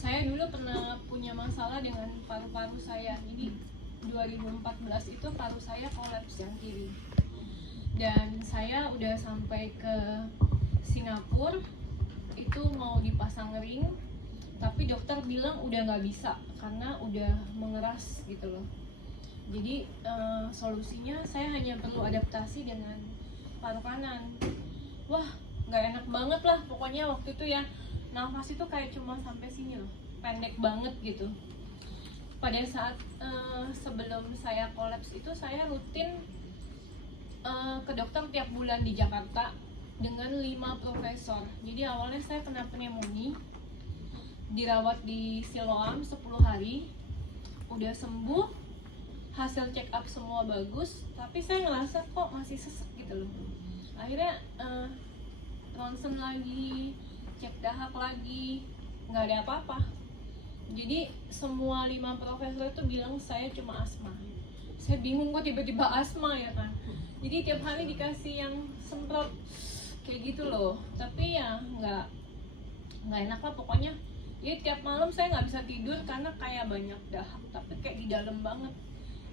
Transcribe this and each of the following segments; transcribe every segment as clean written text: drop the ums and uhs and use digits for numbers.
Saya dulu pernah punya masalah dengan paru-paru saya. Jadi 2014 itu paru saya kolaps yang kiri. Dan saya udah sampai ke Singapura, itu mau dipasang ring, tapi dokter bilang udah nggak bisa karena udah mengeras gitu loh. Jadi solusinya saya hanya perlu adaptasi dengan paru kanan. Wah, nggak enak banget lah pokoknya waktu itu ya. Nafas itu kayak cuma sampai sini loh, pendek banget gitu. Pada saat sebelum saya kolaps itu saya rutin ke dokter tiap bulan di Jakarta dengan 5 profesor. Jadi awalnya saya kena pneumonia, dirawat di Siloam 10 hari, udah sembuh, hasil check up semua bagus, tapi saya ngerasa kok masih sesek gitu loh. Akhirnya ronsen lagi, cek dahak lagi, nggak ada apa-apa. Jadi semua 5 profesor itu bilang saya cuma asma. Saya bingung kok tiba-tiba asma ya kan. Jadi tiap hari dikasih yang semprot kayak gitu loh. Tapi ya nggak enak lah pokoknya. Jadi tiap malam saya nggak bisa tidur karena kayak banyak dahak, tapi kayak di dalam banget.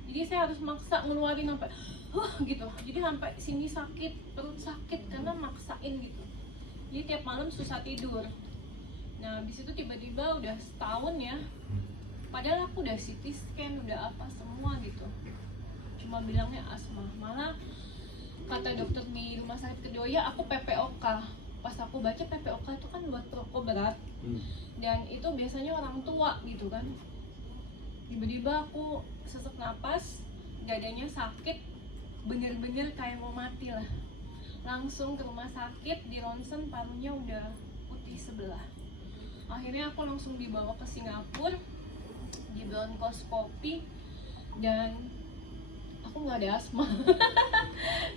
Jadi saya harus maksa ngeluarin sampai gitu. Jadi sampai sini sakit, perut sakit karena maksain gitu. Jadi tiap malam susah tidur. Nah, habis itu tiba-tiba udah setahun ya. Padahal aku udah CT scan, udah apa semua gitu. Cuma bilangnya asma. Malah kata dokter di rumah sakit Kedoya aku PPOK. Pas aku baca PPOK itu kan buat perokok berat. Dan itu biasanya orang tua gitu kan. Tiba-tiba aku sesak napas, dadanya sakit, bener-bener kayak mau mati lah. Langsung ke rumah sakit, di ronsen parunya udah putih sebelah. Akhirnya aku langsung dibawa ke Singapura, di bronkoskopi, dan aku nggak ada asma.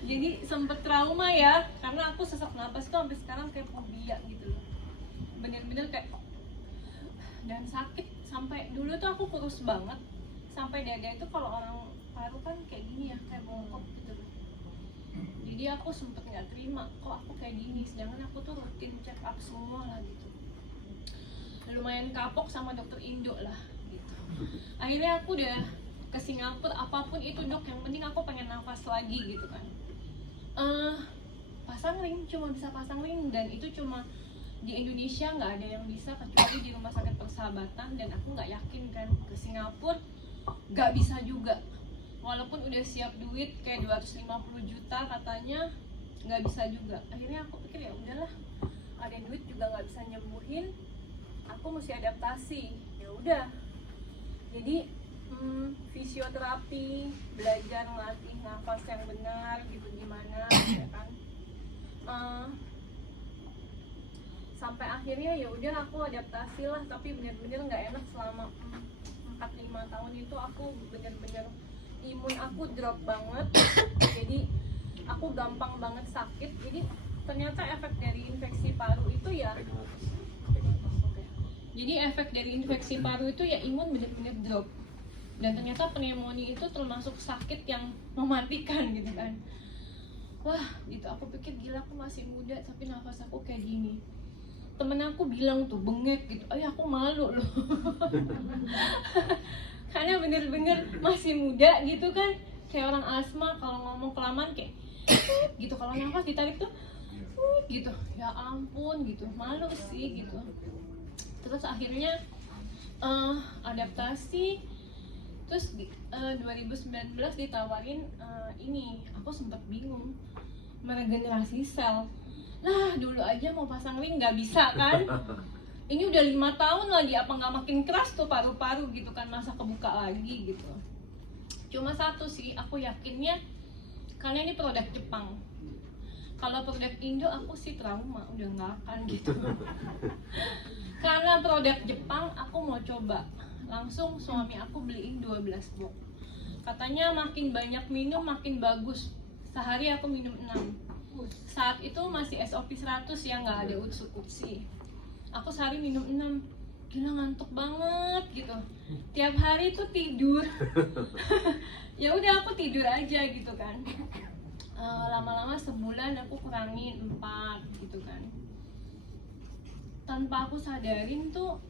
Jadi sempet trauma ya, karena aku sesak napas tuh sampai sekarang kayak fobia gitu loh. Bener-bener kayak, dan sakit. Sampai dulu tuh aku kurus banget, sampai dada itu kalau orang paru kan kayak gini ya, kayak bongkok gitu loh. Jadi aku sempet nggak terima kok aku kayak gini, sedangkan aku tuh rutin check up semua lah gitu. Lumayan kapok sama dokter Indo lah gitu. Akhirnya aku udah ke Singapura, apapun itu dok, yang penting aku pengen nafas lagi gitu kan. Pasang ring, cuma bisa pasang ring, dan itu cuma di Indonesia nggak ada yang bisa kecuali di rumah sakit Persahabatan, dan aku nggak yakin kan ke Singapura nggak bisa juga. Walaupun udah siap duit kayak 250 juta katanya, nggak bisa juga. Akhirnya aku pikir ya udahlah, ada duit juga nggak bisa nyembuhin, aku mesti adaptasi. Ya udah, jadi fisioterapi, belajar ngelatih nafas yang benar gitu gimana ya kan. Sampai akhirnya ya udah aku adaptasi lah, tapi bener-bener nggak enak selama 4-5 tahun itu. Aku bener-bener imun aku drop banget, jadi aku gampang banget sakit. Jadi ternyata efek dari infeksi paru itu ya, jadi efek dari infeksi paru itu ya imun bener-bener drop. Dan ternyata pneumonia itu termasuk sakit yang mematikan gitu kan. Wah gitu, aku pikir gila aku masih muda tapi nafas aku kayak gini. Temen aku bilang tuh bengek gitu, aku malu loh. Karena bener-bener masih muda gitu kan, kayak orang asma kalau ngomong kelamaan kayak gitu, kalau nafas ditarik tuh gitu, ya ampun gitu, malu sih gitu. Terus akhirnya adaptasi, terus 2019 ditawarin ini, aku sempat bingung meregenerasi sel. Nah dulu aja mau pasang ring nggak bisa kan, ini udah 5 tahun lagi, apa nggak makin keras tuh paru-paru gitu kan, masa kebuka lagi gitu. Cuma satu sih, aku yakinnya karena ini produk Jepang. Kalau produk Indo aku sih trauma, udah nggak akan gitu. Karena produk Jepang aku mau coba, langsung suami aku beliin 12 box. Katanya makin banyak minum makin bagus. Sehari aku minum 6. Saat itu masih SOP 100 ya, nggak ada utsu-utsi. Aku sehari minum 6. Gila ngantuk banget gitu. Tiap hari tuh tidur. Ya udah aku tidur aja gitu kan. Lama-lama sebulan aku kurangin 4 gitu kan. Tanpa aku sadarin tuh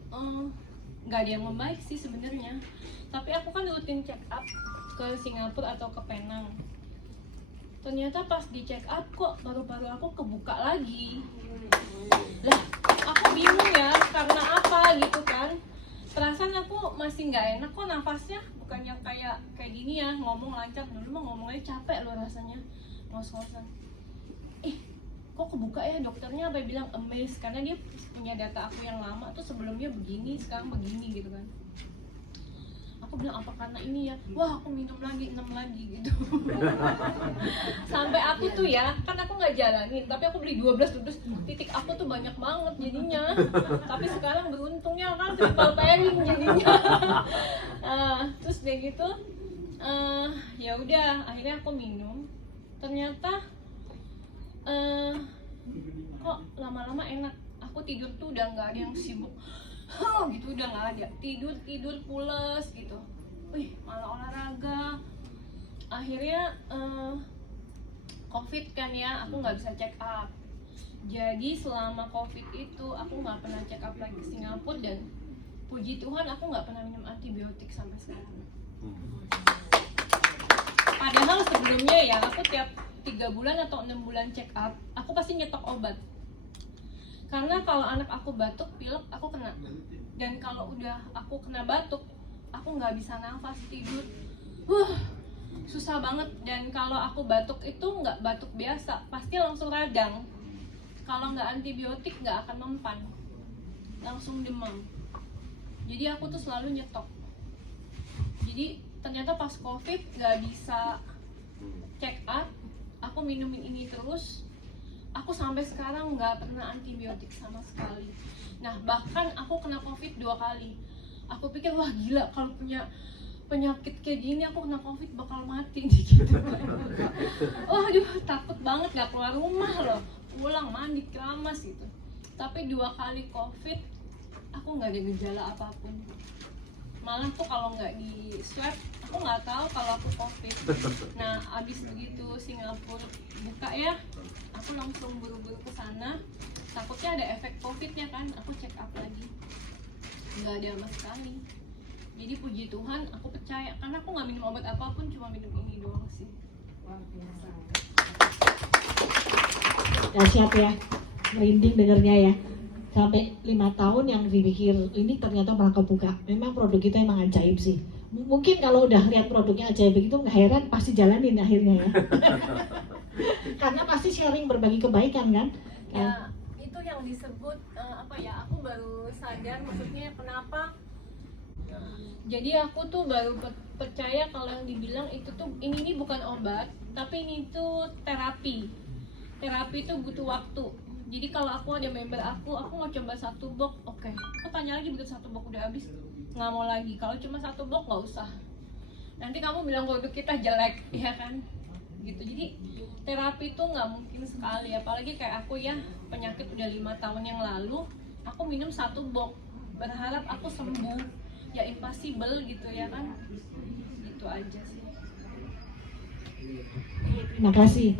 nggak ada yang membaik sih sebenarnya. Tapi aku kan rutin check up ke Singapura atau ke Penang. Ternyata pas di check up kok paru-paru aku kebuka lagi. Lah, aku bingung ya, karena apa gitu kan. Perasaan aku masih nggak enak kok nafasnya, bukannya kayak gini ya, ngomong lancar. Dulu mah ngomongnya capek loh rasanya, ngos-ngosan. Kok kebuka ya, dokternya apa bilang amazed karena dia punya data aku yang lama tuh sebelumnya begini, sekarang begini gitu kan. Aku bilang apa karena ini ya, wah aku minum lagi 6 lagi gitu. Sampai aku tuh ya, kan aku nggak jalanin, tapi aku beli 12 terus titik aku tuh banyak banget jadinya. Tapi sekarang beruntungnya kan triple pairing jadinya. Terus kayak gitu, ya udah akhirnya aku minum. Ternyata kok lama-lama enak. Aku tidur tuh udah nggak ada yang sibuk gitu, udah nggak ada tidur pules gitu. Malah olahraga. Akhirnya COVID kan ya, aku nggak bisa check up. Jadi selama COVID itu aku nggak pernah check up lagi ke Singapura, dan puji Tuhan aku nggak pernah minum antibiotik sampai sekarang. Padahal sebelumnya ya aku tiap 3 bulan atau 6 bulan check up, aku pasti nyetok obat. Karena kalau anak aku batuk, pilek, aku kena. Dan kalau udah aku kena batuk, aku nggak bisa nafas, tidur. Susah banget. Dan kalau aku batuk itu nggak batuk biasa, pasti langsung radang. Kalau nggak antibiotik nggak akan mempan, langsung demam. Jadi aku tuh selalu nyetok. Jadi ternyata pas COVID nggak bisa check up, aku minumin ini terus. Aku sampai sekarang nggak pernah antibiotik sama sekali. Nah bahkan aku kena COVID 2 kali. Aku pikir wah gila, kalau punya penyakit kayak gini aku kena COVID bakal mati nih gitu. Aduh takut banget, nggak keluar rumah loh, pulang mandi keramas gitu. Tapi 2 kali COVID aku nggak ada gejala apapun. Malah tuh kalau nggak di swab aku nggak tahu kalau aku COVID. Nah abis begitu Singapura buka ya, aku langsung buru-buru ke sana. Takutnya ada efek COVID-nya kan, aku check up lagi. Nggak ada sama sekali. Jadi puji Tuhan aku percaya, karena aku nggak minum obat apapun, cuma minum ini doang sih. Dahsyat ya, merinding dengernya ya. Sampai 5 tahun yang dipikir ini ternyata malah kebuka. Memang produk kita emang ajaib sih. Mungkin kalau udah lihat produknya ajaib begitu nggak heran pasti jalanin akhirnya ya. Karena pasti sharing berbagi kebaikan kan. Ya itu yang disebut aku baru sadar maksudnya kenapa. Jadi aku tuh baru percaya kalau yang dibilang itu tuh ini bukan obat, tapi ini tuh terapi. Terapi itu butuh waktu. Jadi kalau aku ada member aku mau coba 1 box, oke. Aku tanya lagi begitu 1 box udah habis, nggak mau lagi. Kalau cuma 1 box nggak usah. Nanti kamu bilang produk kita jelek, ya kan? Gitu. Jadi terapi itu nggak mungkin sekali, apalagi kayak aku ya, penyakit udah 5 tahun yang lalu, aku minum 1 box, berharap aku sembuh, ya impossible gitu ya kan? Gitu aja sih. Terima kasih.